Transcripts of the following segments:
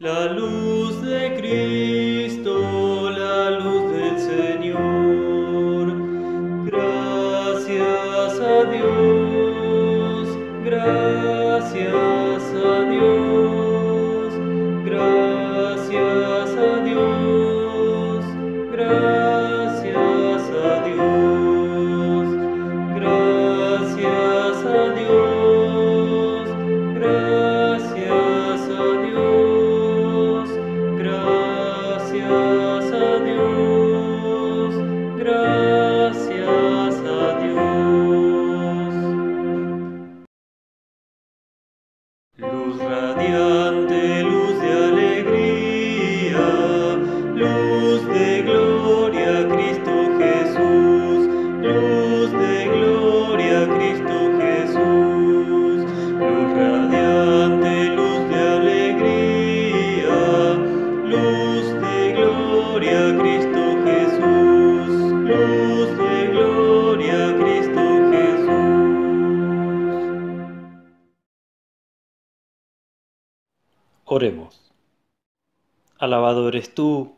La luz de Cristo, la luz del Señor. Gracias a Dios, gracias a Dios, gracias a Dios, gracias a Dios, gracias a Dios, gracias a Dios, gracias a Dios, gracias a Dios. Luz radiante, luz de alegría, luz de gloria, Cristo Jesús, luz de gloria, Cristo Jesús. Luz radiante, luz de alegría, luz de gloria, Cristo Jesús, luz de gloria, Cristo Jesús. Oremos. Alabado eres tú,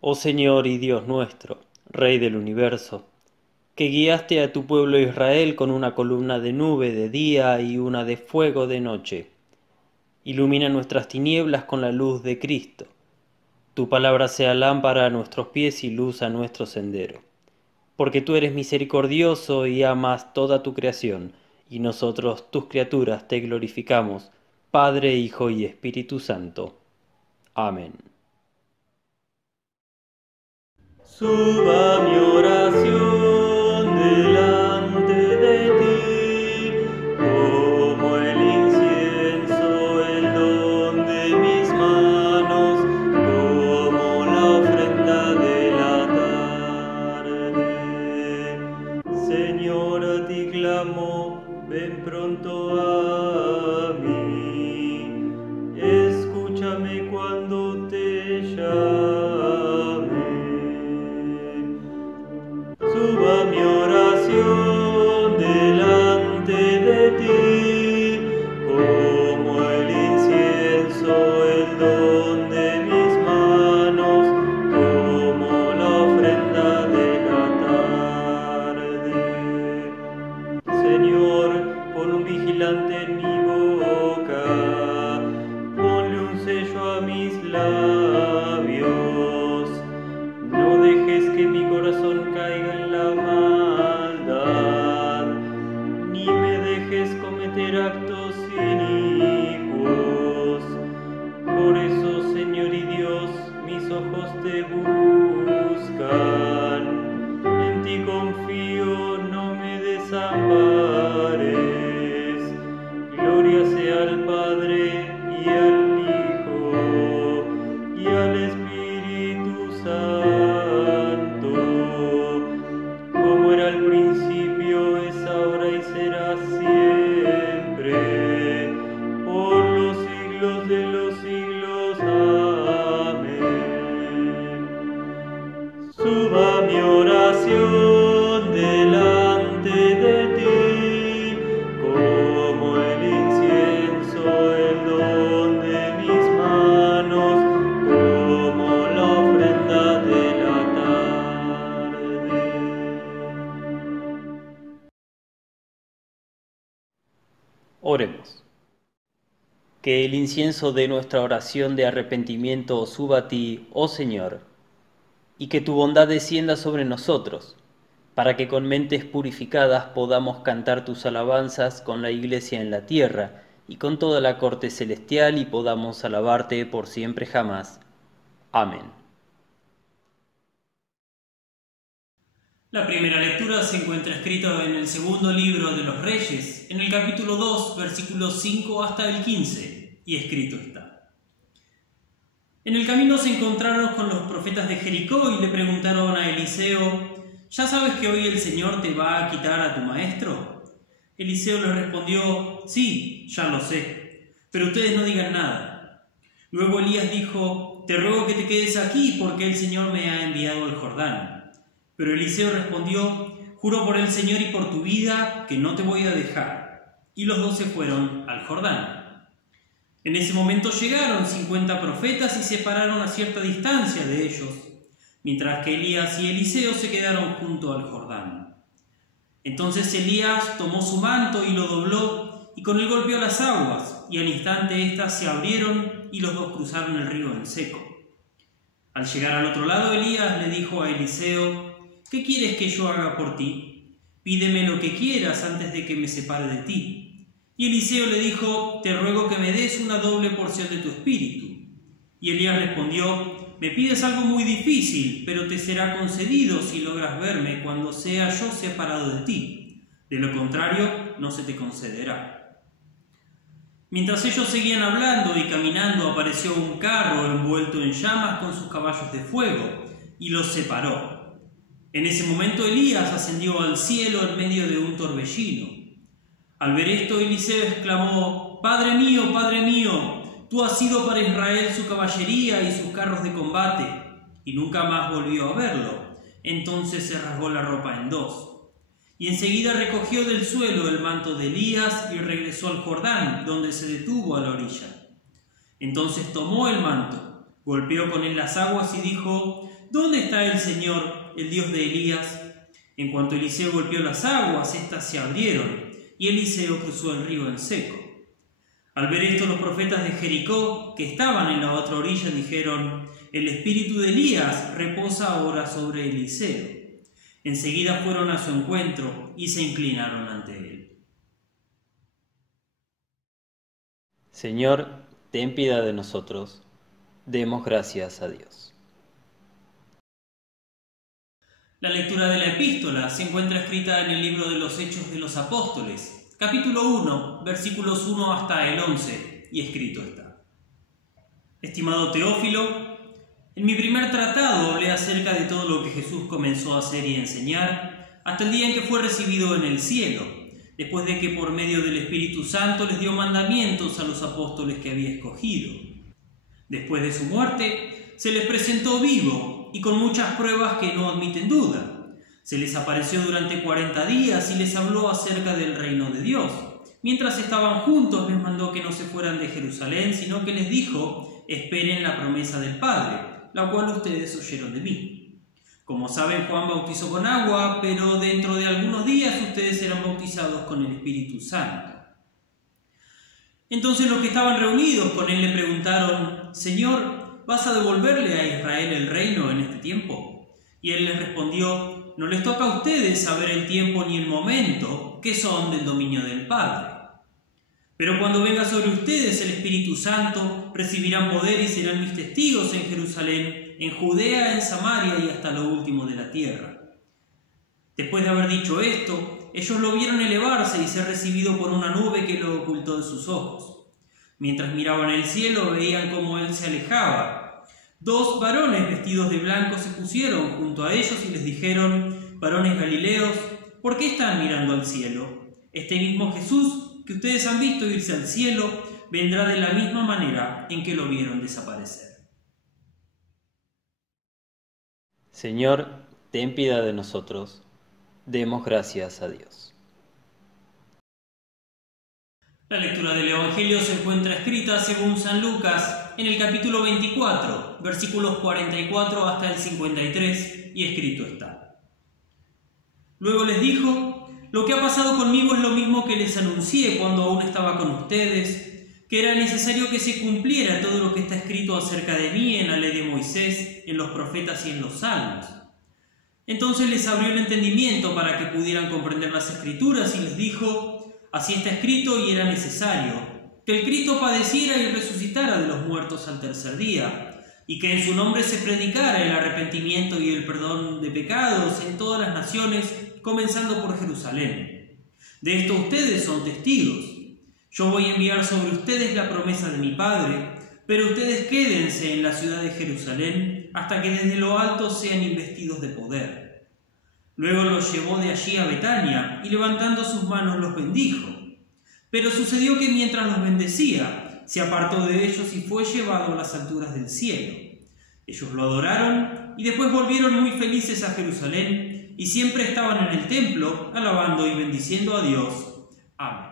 oh Señor y Dios nuestro, Rey del universo, que guiaste a tu pueblo Israel con una columna de nube de día y una de fuego de noche. Ilumina nuestras tinieblas con la luz de Cristo. Tu palabra sea lámpara a nuestros pies y luz a nuestro sendero. Porque tú eres misericordioso y amas toda tu creación, y nosotros, tus criaturas, te glorificamos, Padre, Hijo y Espíritu Santo. Amén. Suba mi oración delante de ti, como el incienso, el don de mis manos, como la ofrenda de la tarde. Señor, a ti clamo, ven pronto a mí, escúchame cuando te llame. Suba mi oración delante de ti, como el incienso, el don de mis manos, como la ofrenda de la tarde. Señor, pon un vigilante en mi boca, ponle un sello a mis labios. No dejes que mi corazón caiga en la maldad, ni me dejes cometer actos inicuos. Por eso, Señor y Dios, mis ojos te buscan. En ti confío, no me desampares. Gloria sea al Padre y al Hijo y al Espíritu Santo, como era al principio, es ahora y será siempre, por los siglos de los siglos. Amén. Suba mi oración delante de ti, como el incienso, el don de mis manos, como la ofrenda de la tarde. Oremos. Que el incienso de nuestra oración de arrepentimiento suba a ti, oh Señor, y que tu bondad descienda sobre nosotros, para que con mentes purificadas podamos cantar tus alabanzas con la Iglesia en la tierra y con toda la corte celestial, y podamos alabarte por siempre jamás. Amén. La primera lectura se encuentra escrita en el segundo libro de los Reyes, en el capítulo 2, versículos 5 hasta el 15, y escrito está: En el camino se encontraron con los profetas de Jericó y le preguntaron a Eliseo: ¿Ya sabes que hoy el Señor te va a quitar a tu maestro? Eliseo les respondió: Sí, ya lo sé, pero ustedes no digan nada. Luego Elías dijo: Te ruego que te quedes aquí, porque el Señor me ha enviado al Jordán. Pero Eliseo respondió: Juro por el Señor y por tu vida que no te voy a dejar. Y los dos se fueron al Jordán. En ese momento llegaron 50 profetas y se pararon a cierta distancia de ellos, mientras que Elías y Eliseo se quedaron junto al Jordán. Entonces Elías tomó su manto y lo dobló, y con él golpeó las aguas, y al instante éstas se abrieron y los dos cruzaron el río en seco. Al llegar al otro lado, Elías le dijo a Eliseo: «¿Qué quieres que yo haga por ti? Pídeme lo que quieras antes de que me separe de ti». Y Eliseo le dijo: «Te ruego que me des una doble porción de tu espíritu». Y Elías respondió: «Me pides algo muy difícil, pero te será concedido si logras verme cuando sea yo separado de ti. De lo contrario, no se te concederá». Mientras ellos seguían hablando y caminando, apareció un carro envuelto en llamas con sus caballos de fuego y los separó. En ese momento Elías ascendió al cielo en medio de un torbellino. Al ver esto, Eliseo exclamó: Padre mío, tú has sido para Israel su caballería y sus carros de combate». Y nunca más volvió a verlo. Entonces se rasgó la ropa en dos. Y enseguida recogió del suelo el manto de Elías y regresó al Jordán, donde se detuvo a la orilla. Entonces tomó el manto, golpeó con él las aguas y dijo: «¿Dónde está el Señor, el Dios de Elías?». En cuanto Eliseo golpeó las aguas, éstas se abrieron, y Eliseo cruzó el río en seco. Al ver esto, los profetas de Jericó, que estaban en la otra orilla, dijeron: «El espíritu de Elías reposa ahora sobre Eliseo». Enseguida fueron a su encuentro y se inclinaron ante él. Señor, ten piedad de nosotros. Demos gracias a Dios. La lectura de la epístola se encuentra escrita en el libro de los Hechos de los Apóstoles, capítulo 1, versículos 1 hasta el 11, y escrito está: Estimado Teófilo, en mi primer tratado hablé acerca de todo lo que Jesús comenzó a hacer y enseñar hasta el día en que fue recibido en el cielo, después de que por medio del Espíritu Santo les dio mandamientos a los apóstoles que había escogido. Después de su muerte, se les presentó vivo y con muchas pruebas que no admiten duda. Se les apareció durante 40 días y les habló acerca del reino de Dios. Mientras estaban juntos, les mandó que no se fueran de Jerusalén, sino que les dijo: esperen la promesa del Padre, la cual ustedes oyeron de mí. Como saben, Juan bautizó con agua, pero dentro de algunos días ustedes serán bautizados con el Espíritu Santo. Entonces los que estaban reunidos con él le preguntaron: Señor, ¿vas a devolverle a Israel el reino en este tiempo? Y él les respondió: no les toca a ustedes saber el tiempo ni el momento, que son del dominio del Padre. Pero cuando venga sobre ustedes el Espíritu Santo, recibirán poder y serán mis testigos en Jerusalén, en Judea, en Samaria y hasta lo último de la tierra. Después de haber dicho esto, ellos lo vieron elevarse y ser recibido por una nube que lo ocultó de sus ojos. Mientras miraban el cielo, veían cómo él se alejaba. 2 varones vestidos de blanco se pusieron junto a ellos y les dijeron: varones galileos, ¿por qué están mirando al cielo? Este mismo Jesús que ustedes han visto irse al cielo, vendrá de la misma manera en que lo vieron desaparecer. Señor, ten piedad de nosotros. Demos gracias a Dios. La lectura del Evangelio se encuentra escrita según San Lucas en el capítulo 24, versículos 44 hasta el 53, y escrito está: Luego les dijo: lo que ha pasado conmigo es lo mismo que les anuncié cuando aún estaba con ustedes, que era necesario que se cumpliera todo lo que está escrito acerca de mí en la ley de Moisés, en los profetas y en los salmos. Entonces les abrió el entendimiento para que pudieran comprender las Escrituras y les dijo: así está escrito y era necesario, que el Cristo padeciera y resucitara de los muertos al tercer día, y que en su nombre se predicara el arrepentimiento y el perdón de pecados en todas las naciones, comenzando por Jerusalén. De esto ustedes son testigos. Yo voy a enviar sobre ustedes la promesa de mi Padre, pero ustedes quédense en la ciudad de Jerusalén hasta que desde lo alto sean investidos de poder. Luego los llevó de allí a Betania y levantando sus manos los bendijo. Pero sucedió que mientras los bendecía, se apartó de ellos y fue llevado a las alturas del cielo. Ellos lo adoraron y después volvieron muy felices a Jerusalén, y siempre estaban en el templo, alabando y bendiciendo a Dios. Amén.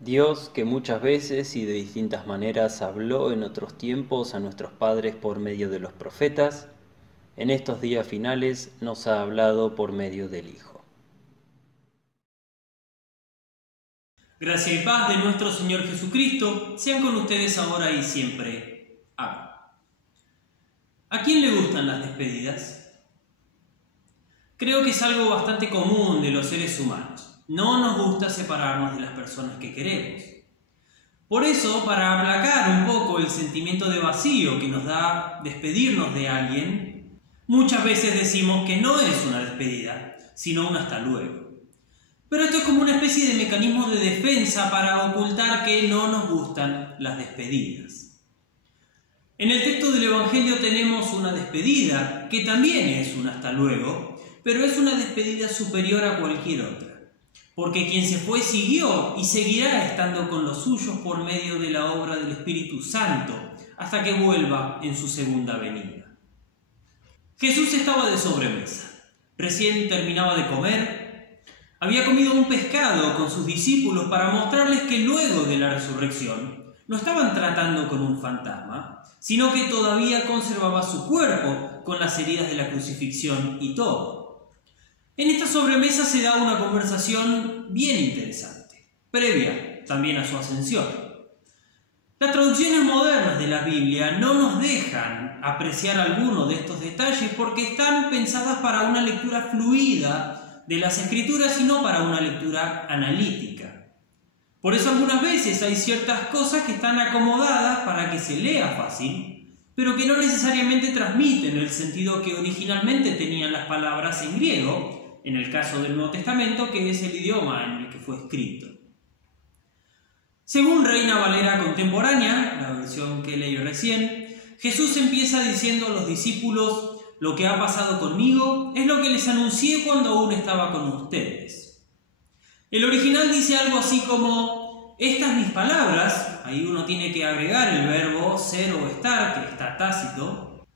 Dios, que muchas veces y de distintas maneras habló en otros tiempos a nuestros padres por medio de los profetas, en estos días finales nos ha hablado por medio del Hijo. Gracia y paz de nuestro Señor Jesucristo sean con ustedes ahora y siempre. Amén. ¿A quién le gustan las despedidas? Creo que es algo bastante común de los seres humanos. No nos gusta separarnos de las personas que queremos. Por eso, para aplacar un poco el sentimiento de vacío que nos da despedirnos de alguien, muchas veces decimos que no es una despedida, sino un hasta luego. Pero esto es como una especie de mecanismo de defensa para ocultar que no nos gustan las despedidas. En el texto del Evangelio tenemos una despedida, que también es un hasta luego, pero es una despedida superior a cualquier otra, porque quien se fue siguió y seguirá estando con los suyos por medio de la obra del Espíritu Santo, hasta que vuelva en su segunda venida. Jesús estaba de sobremesa, recién terminaba de comer, había comido un pescado con sus discípulos para mostrarles que luego de la resurrección no estaban tratando con un fantasma, sino que todavía conservaba su cuerpo con las heridas de la crucifixión y todo. En esta sobremesa se da una conversación bien interesante, previa también a su ascensión. Las traducciones modernas de la Biblia no nos dejan apreciar alguno de estos detalles porque están pensadas para una lectura fluida de las Escrituras y no para una lectura analítica. Por eso algunas veces hay ciertas cosas que están acomodadas para que se lea fácil, pero que no necesariamente transmiten el sentido que originalmente tenían las palabras en griego, en el caso del Nuevo Testamento, que es el idioma en el que fue escrito. Según Reina Valera contemporánea, la versión que leí recién, Jesús empieza diciendo a los discípulos: lo que ha pasado conmigo es lo que les anuncié cuando aún estaba con ustedes. El original dice algo así como: estas mis palabras, ahí uno tiene que agregar el verbo ser o estar, que está tácito,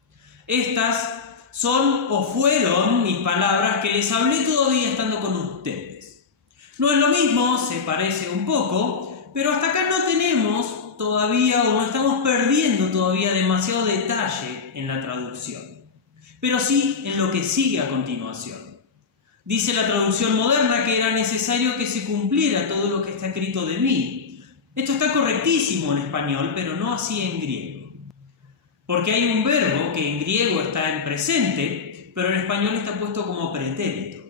estas son o fueron mis palabras que les hablé todavía estando con ustedes. No es lo mismo, se parece un poco, pero hasta acá no tenemos todavía o no estamos perdiendo todavía demasiado detalle en la traducción, pero sí en lo que sigue a continuación. Dice la traducción moderna que era necesario que se cumpliera todo lo que está escrito de mí. Esto está correctísimo en español, pero no así en griego. Porque hay un verbo que en griego está en presente, pero en español está puesto como pretérito.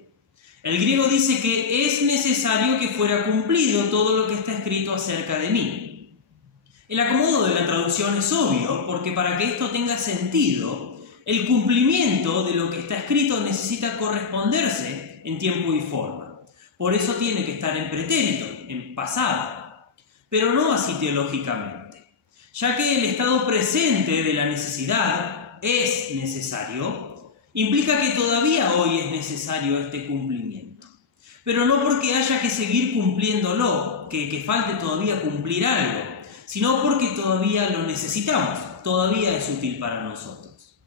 El griego dice que es necesario que fuera cumplido todo lo que está escrito acerca de mí. El acomodo de la traducción es obvio, porque para que esto tenga sentido, el cumplimiento de lo que está escrito necesita corresponderse en tiempo y forma. Por eso tiene que estar en pretérito, en pasado, pero no así teológicamente, ya que el estado presente de la necesidad es necesario, implica que todavía hoy es necesario este cumplimiento. Pero no porque haya que seguir cumpliéndolo, que falte todavía cumplir algo, sino porque todavía lo necesitamos, todavía es útil para nosotros.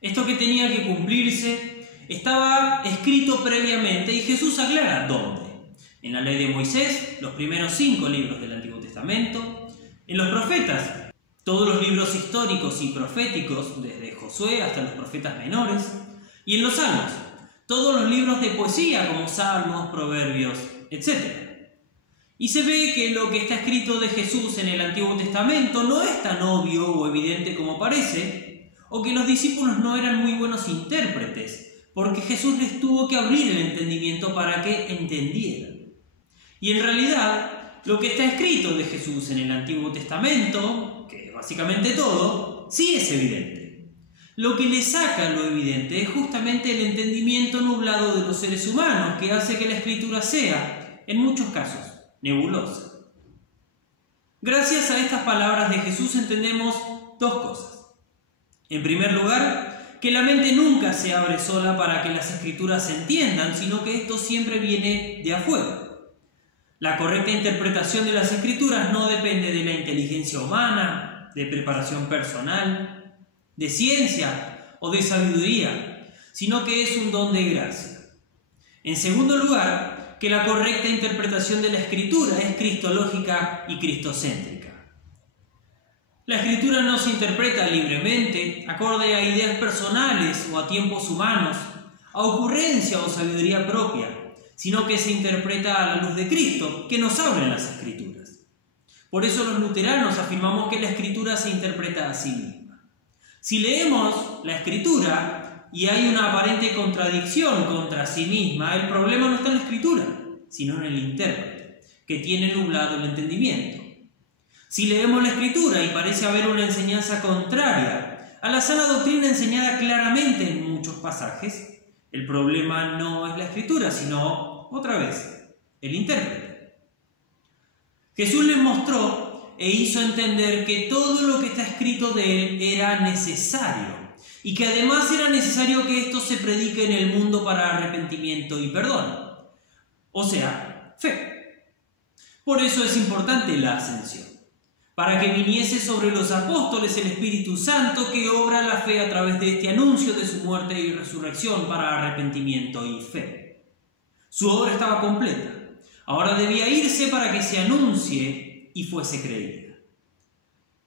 Esto que tenía que cumplirse estaba escrito previamente y Jesús aclara dónde. En la ley de Moisés, los primeros 5 libros del Antiguo Testamento, en los profetas, todos los libros históricos y proféticos, desde Josué hasta los profetas menores, y en los salmos, todos los libros de poesía como Salmos, Proverbios, etc. Y se ve que lo que está escrito de Jesús en el Antiguo Testamento no es tan obvio o evidente como parece, o que los discípulos no eran muy buenos intérpretes, porque Jesús les tuvo que abrir el entendimiento para que entendieran. Y en realidad, lo que está escrito de Jesús en el Antiguo Testamento, que es básicamente todo, sí es evidente. Lo que le saca lo evidente es justamente el entendimiento nublado de los seres humanos, que hace que la Escritura sea, en muchos casos, nebulosa. Gracias a estas palabras de Jesús entendemos 2 cosas. En primer lugar, que la mente nunca se abre sola para que las Escrituras se entiendan, sino que esto siempre viene de afuera. La correcta interpretación de las Escrituras no depende de la inteligencia humana, de preparación personal, de ciencia o de sabiduría, sino que es un don de gracia. En segundo lugar, que la correcta interpretación de la Escritura es cristológica y cristocéntrica. La Escritura no se interpreta libremente, acorde a ideas personales o a tiempos humanos, a ocurrencia o sabiduría propia, sino que se interpreta a la luz de Cristo, que nos abre en las Escrituras. Por eso los luteranos afirmamos que la Escritura se interpreta a sí misma. Si leemos la Escritura y hay una aparente contradicción contra sí misma, el problema no está en la Escritura, sino en el intérprete, que tiene nublado el entendimiento. Si leemos la Escritura y parece haber una enseñanza contraria a la sana doctrina enseñada claramente en muchos pasajes, el problema no es la Escritura, sino, otra vez, el intérprete. Jesús les mostró e hizo entender que todo lo que está escrito de él era necesario, y que además era necesario que esto se predique en el mundo para arrepentimiento y perdón. O sea, fe. Por eso es importante la ascensión, para que viniese sobre los apóstoles el Espíritu Santo que obra la fe a través de este anuncio de su muerte y resurrección para arrepentimiento y fe. Su obra estaba completa. Ahora debía irse para que se anuncie y fuese creída.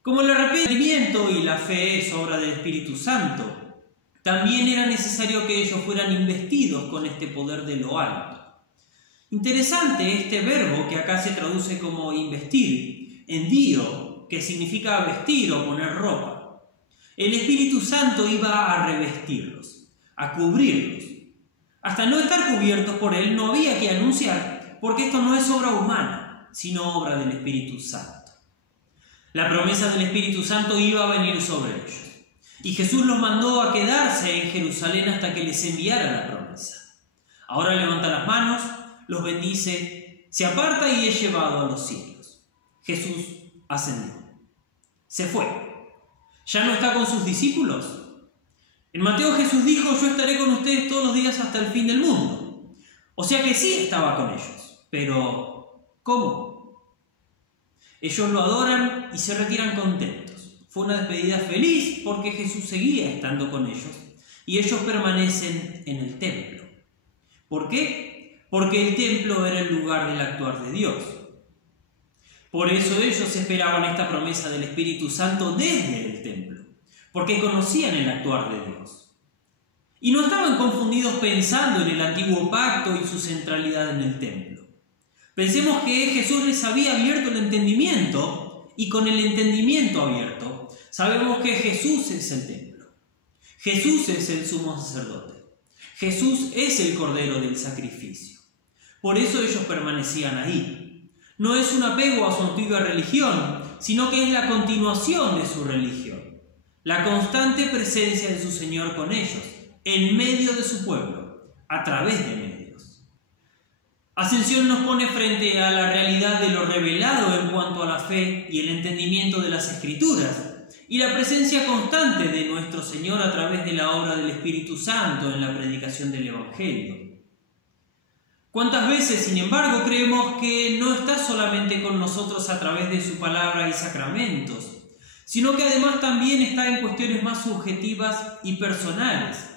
Como el arrepentimiento y la fe es obra del Espíritu Santo, también era necesario que ellos fueran investidos con este poder de lo alto. Interesante este verbo que acá se traduce como investir, endio, que significa vestir o poner ropa. El Espíritu Santo iba a revestirlos, a cubrirlos. Hasta no estar cubiertos por él no había que anunciar, porque esto no es obra humana, sino obra del Espíritu Santo. La promesa del Espíritu Santo iba a venir sobre ellos, y Jesús los mandó a quedarse en Jerusalén hasta que les enviara la promesa. Ahora levanta las manos, los bendice, se aparta y es llevado a los cielos. Jesús ascendió. Se fue. ¿Ya no está con sus discípulos? En Mateo Jesús dijo: yo estaré con ustedes todos los días hasta el fin del mundo. O sea que sí estaba con ellos. Pero, ¿cómo? Ellos lo adoran y se retiran contentos. Fue una despedida feliz porque Jesús seguía estando con ellos y ellos permanecen en el templo. ¿Por qué? Porque el templo era el lugar del actuar de Dios. Por eso ellos esperaban esta promesa del Espíritu Santo desde el templo, porque conocían el actuar de Dios. Y no estaban confundidos pensando en el antiguo pacto y su centralidad en el templo. Pensemos que Jesús les había abierto el entendimiento, y con el entendimiento abierto sabemos que Jesús es el templo. Jesús es el sumo sacerdote. Jesús es el cordero del sacrificio. Por eso ellos permanecían ahí. No es un apego a su antigua religión, sino que es la continuación de su religión. La constante presencia de su Señor con ellos, en medio de su pueblo, a través de medios. Ascensión nos pone frente a la realidad de lo revelado en cuanto a la fe y el entendimiento de las Escrituras, y la presencia constante de nuestro Señor a través de la obra del Espíritu Santo en la predicación del Evangelio. ¿Cuántas veces, sin embargo, creemos que no está solamente con nosotros a través de su palabra y sacramentos, sino que además también está en cuestiones más subjetivas y personales,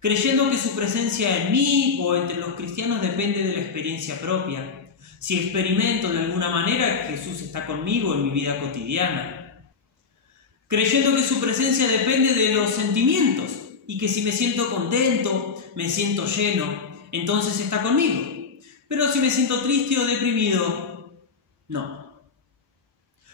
creyendo que su presencia en mí o entre los cristianos depende de la experiencia propia, si experimento de alguna manera que Jesús está conmigo en mi vida cotidiana, creyendo que su presencia depende de los sentimientos y que si me siento contento, me siento lleno, entonces está conmigo. Pero si me siento triste o deprimido, no.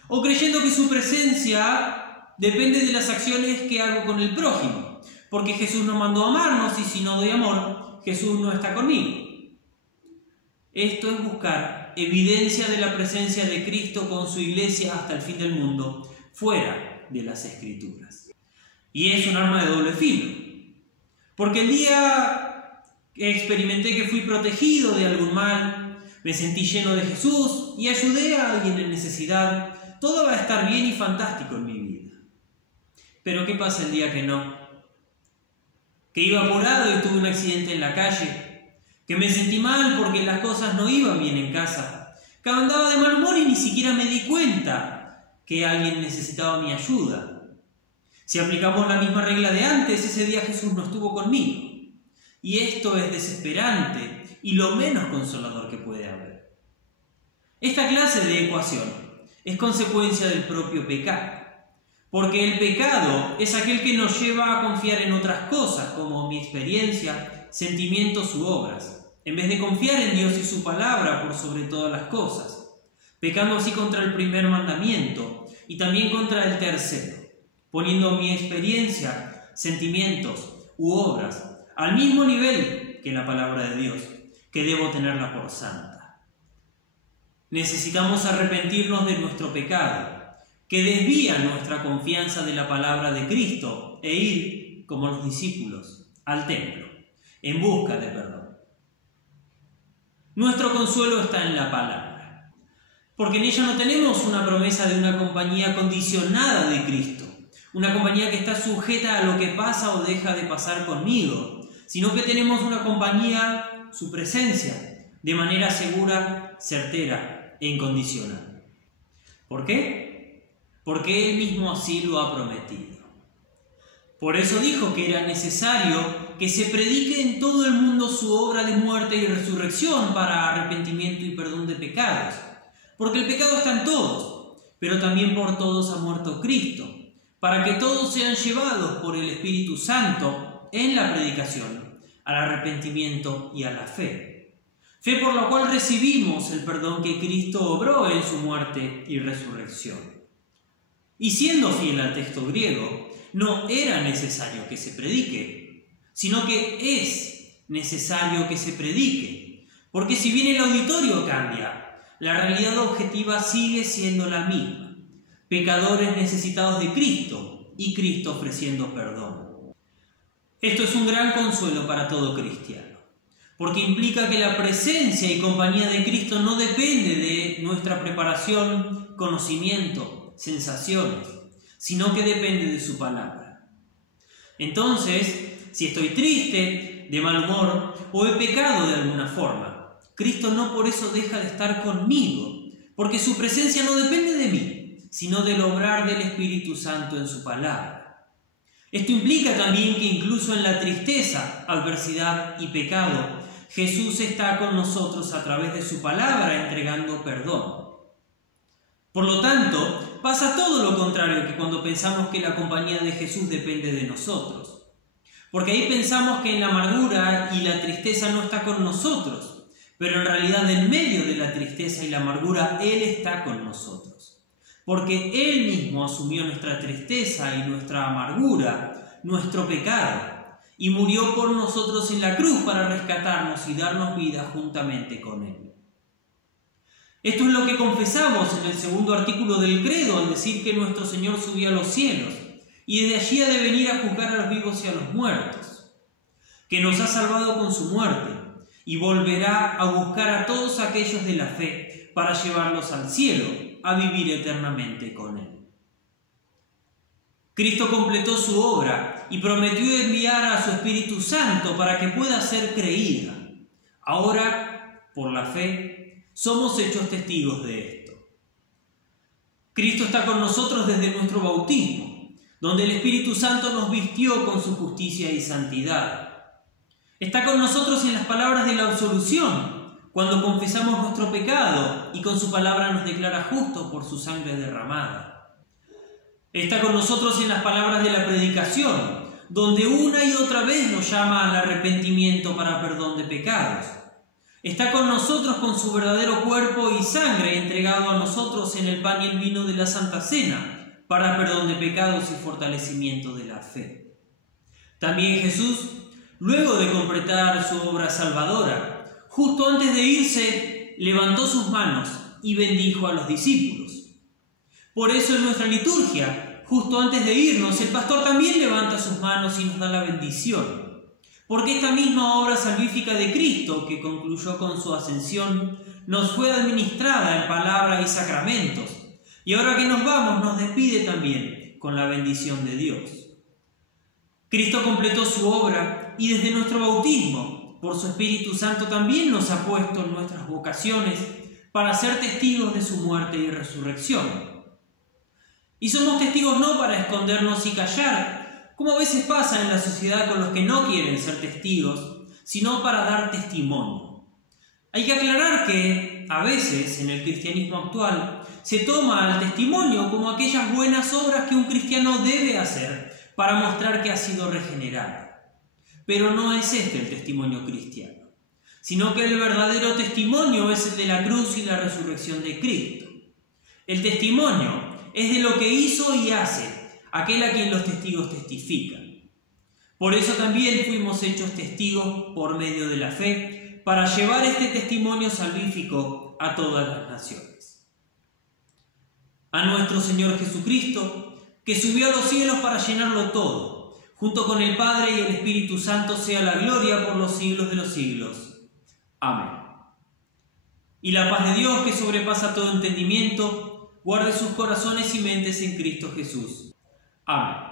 O creyendo que su presencia depende de las acciones que hago con el prójimo, porque Jesús nos mandó a amarnos y si no doy amor, Jesús no está conmigo. Esto es buscar evidencia de la presencia de Cristo con su iglesia hasta el fin del mundo, fuera de las Escrituras. Y es un arma de doble filo, porque el día experimenté que fui protegido de algún mal, me sentí lleno de Jesús y ayudé a alguien en necesidad, todo va a estar bien y fantástico en mi vida. Pero ¿qué pasa el día que no? Que iba apurado y tuve un accidente en la calle, que me sentí mal porque las cosas no iban bien en casa, que andaba de mal humor y ni siquiera me di cuenta que alguien necesitaba mi ayuda. Si aplicamos la misma regla de antes, ese día Jesús no estuvo conmigo. Y esto es desesperante y lo menos consolador que puede haber. Esta clase de ecuación es consecuencia del propio pecado, porque el pecado es aquel que nos lleva a confiar en otras cosas, como mi experiencia, sentimientos u obras, en vez de confiar en Dios y su palabra por sobre todas las cosas, pecando así contra el primer mandamiento y también contra el tercero, poniendo mi experiencia, sentimientos u obras al mismo nivel que la palabra de Dios, que debo tenerla por santa. Necesitamos arrepentirnos de nuestro pecado, que desvía nuestra confianza de la palabra de Cristo, e ir, como los discípulos, al templo, en busca de perdón. Nuestro consuelo está en la palabra, porque en ella no tenemos una promesa de una compañía condicionada de Cristo, una compañía que está sujeta a lo que pasa o deja de pasar conmigo, sino que tenemos una compañía, su presencia, de manera segura, certera e incondicional. ¿Por qué? Porque Él mismo así lo ha prometido. Por eso dijo que era necesario que se predique en todo el mundo su obra de muerte y resurrección para arrepentimiento y perdón de pecados. Porque el pecado está en todos, pero también por todos ha muerto Cristo, para que todos sean llevados por el Espíritu Santo en la predicación, al arrepentimiento y a la fe. Fe por la cual recibimos el perdón que Cristo obró en su muerte y resurrección. Y siendo fiel al texto griego, no era necesario que se predique, sino que es necesario que se predique, porque si bien el auditorio cambia, la realidad objetiva sigue siendo la misma: pecadores necesitados de Cristo y Cristo ofreciendo perdón. Esto es un gran consuelo para todo cristiano, porque implica que la presencia y compañía de Cristo no depende de nuestra preparación, conocimiento, sensaciones, sino que depende de su palabra. Entonces, si estoy triste, de mal humor o he pecado de alguna forma, Cristo no por eso deja de estar conmigo, porque su presencia no depende de mí, sino del obrar del Espíritu Santo en su palabra. Esto implica también que incluso en la tristeza, adversidad y pecado, Jesús está con nosotros a través de su palabra entregando perdón. Por lo tanto, pasa todo lo contrario que cuando pensamos que la compañía de Jesús depende de nosotros. Porque ahí pensamos que en la amargura y la tristeza no está con nosotros, pero en realidad en medio de la tristeza y la amargura Él está con nosotros. Porque Él mismo asumió nuestra tristeza y nuestra amargura, nuestro pecado, y murió por nosotros en la cruz para rescatarnos y darnos vida juntamente con Él. Esto es lo que confesamos en el segundo artículo del credo al decir que nuestro Señor subió a los cielos y desde allí ha de venir a juzgar a los vivos y a los muertos, que nos ha salvado con su muerte y volverá a buscar a todos aquellos de la fe para llevarlos al cielo, a vivir eternamente con Él. Cristo completó su obra y prometió enviar a su Espíritu Santo para que pueda ser creída. Ahora, por la fe, somos hechos testigos de esto. Cristo está con nosotros desde nuestro bautismo, donde el Espíritu Santo nos vistió con su justicia y santidad. Está con nosotros en las palabras de la absolución, cuando confesamos nuestro pecado y con su palabra nos declara justos por su sangre derramada. Está con nosotros en las palabras de la predicación, donde una y otra vez nos llama al arrepentimiento para perdón de pecados. Está con nosotros con su verdadero cuerpo y sangre entregado a nosotros en el pan y el vino de la Santa Cena, para perdón de pecados y fortalecimiento de la fe. También Jesús, luego de completar su obra salvadora, justo antes de irse, levantó sus manos y bendijo a los discípulos. Por eso en nuestra liturgia, justo antes de irnos, el pastor también levanta sus manos y nos da la bendición. Porque esta misma obra salvífica de Cristo, que concluyó con su ascensión, nos fue administrada en palabra y sacramentos, y ahora que nos vamos nos despide también con la bendición de Dios. Cristo completó su obra y desde nuestro bautismo, por su Espíritu Santo, también nos ha puesto en nuestras vocaciones para ser testigos de su muerte y resurrección. Y somos testigos no para escondernos y callar, como a veces pasa en la sociedad con los que no quieren ser testigos, sino para dar testimonio, Hay que aclarar que, a veces, en el cristianismo actual, se toma al testimonio como aquellas buenas obras que un cristiano debe hacer para mostrar que ha sido regenerado. Pero no es este el testimonio cristiano, sino que el verdadero testimonio es el de la cruz y la resurrección de Cristo. El testimonio es de lo que hizo y hace aquel a quien los testigos testifican. Por eso también fuimos hechos testigos por medio de la fe, para llevar este testimonio salvífico a todas las naciones. A nuestro Señor Jesucristo, que subió a los cielos para llenarlo todo, junto con el Padre y el Espíritu Santo, sea la gloria por los siglos de los siglos. Amén. Y la paz de Dios, que sobrepasa todo entendimiento, guarde sus corazones y mentes en Cristo Jesús. Amén.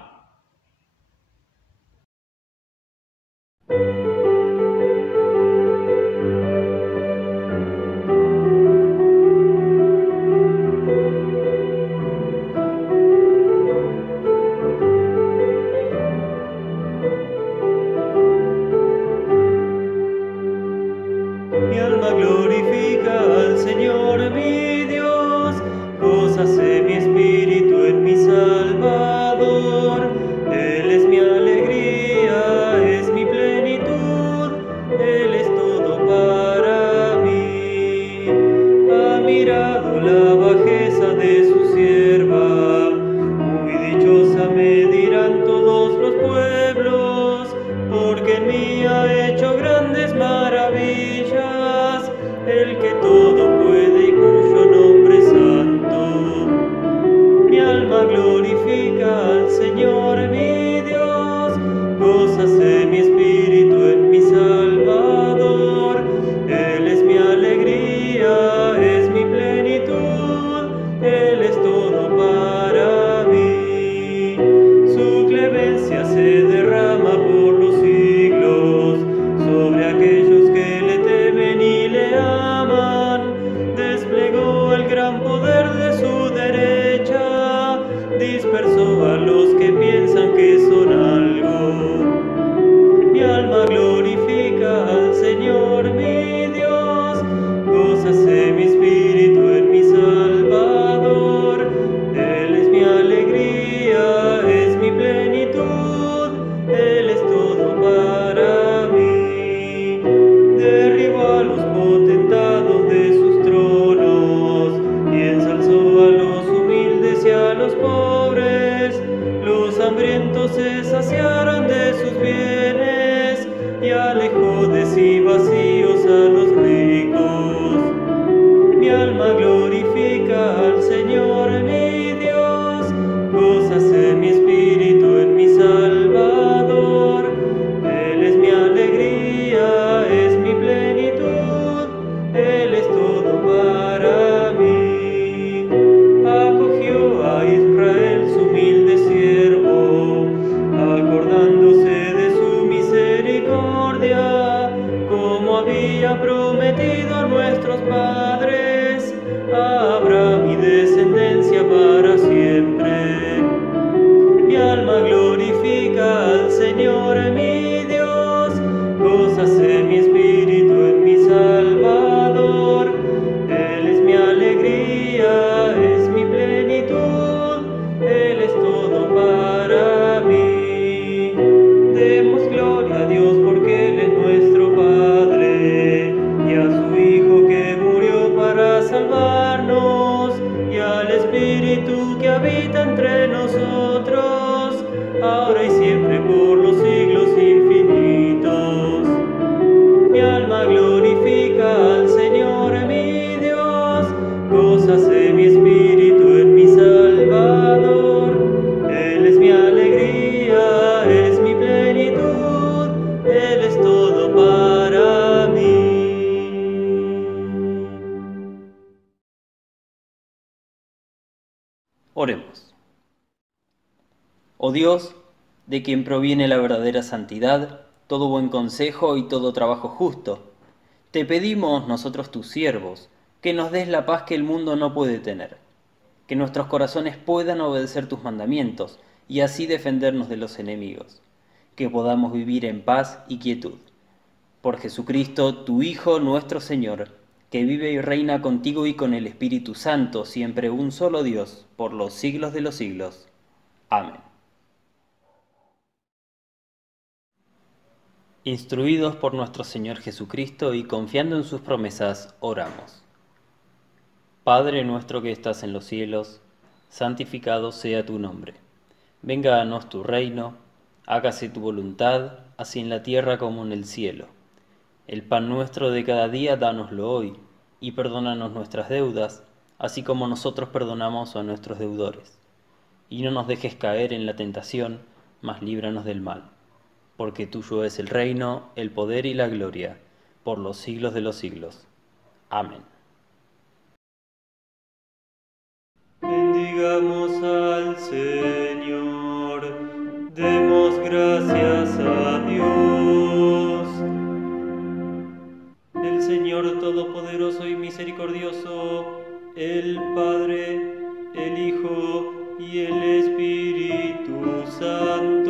Mi alma glorifica al Señor mi Dios, gózase mi espíritu en mi Salvador. Él es mi alegría, es mi plenitud, Él es todo para mí. Ha mirado la bajeza de su sierva, muy dichosa me dirán todos los pueblos, porque en mí ha hecho grandes maravillas, el que todo puede y cuyo nombre es santo. Mi alma glorifica al Señor mi Dios, gózase mi espíritu en mi Salvador. Él es mi alegría, es mi plenitud, Él es todo para mí. Su clemencia se derrama por los siglos sobre aquellos que le temen y le aman. Desplegó el gran poder de su derecha, dispersó a los que piensan que son algo. Mi alma glorifica al Señor mi Dios, gózase mi espíritu en mi Salvador. Él es mi alegría, es mi plenitud, Él es todo para mí. Derribó a los potentados de sus tronos y ensalzó a los humildes y a los pobres. Los hambrientos se saciaron de sus bienes y alejó de sí vacíos a los ricos. Mi alma glorifica al Señor mi Dios, gózase mi espíritu en mi Salvador. Él es mi alegría, es mi plenitud, Él es todo para mí. Acogió a Israel su humilde siervo, acordándose de su misericordia, como había prometido a nuestros padres, a Abraham y descendencia para siempre. Mi alma glorifica al Señor mi Dios, gózase mi espíritu en mi Salvador. Él es mi alegría, es mi plenitud, Él es todo para mí. Demos gloria a Dios porque Él es nuestro Padre, y a su Hijo que murió para salvarnos, y al Espíritu que habita entre nosotros, ahora y siempre por los siglos infinitos. Mi alma glorifica al Señor mi Dios, gózase mi espíritu en mi Salvador. Él es mi alegría, es mi plenitud, Él es todo para mí. Oremos. Oh Dios, de quien proviene la verdadera santidad, todo buen consejo y todo trabajo justo, te pedimos nosotros tus siervos, que nos des la paz que el mundo no puede tener, que nuestros corazones puedan obedecer tus mandamientos y así defendernos de los enemigos, que podamos vivir en paz y quietud. Por Jesucristo, tu Hijo, nuestro Señor, que vive y reina contigo y con el Espíritu Santo, siempre un solo Dios, por los siglos de los siglos. Amén. Instruidos por nuestro Señor Jesucristo y confiando en sus promesas, oramos. Padre nuestro que estás en los cielos, santificado sea tu nombre. Venga a nos tu reino, hágase tu voluntad, así en la tierra como en el cielo. El pan nuestro de cada día, dánoslo hoy, y perdónanos nuestras deudas, así como nosotros perdonamos a nuestros deudores. Y no nos dejes caer en la tentación, mas líbranos del mal. Porque tuyo es el reino, el poder y la gloria, por los siglos de los siglos. Amén. Bendigamos al Señor, demos gracias a Dios. El Señor Todopoderoso y Misericordioso, el Padre, el Hijo y el Espíritu Santo,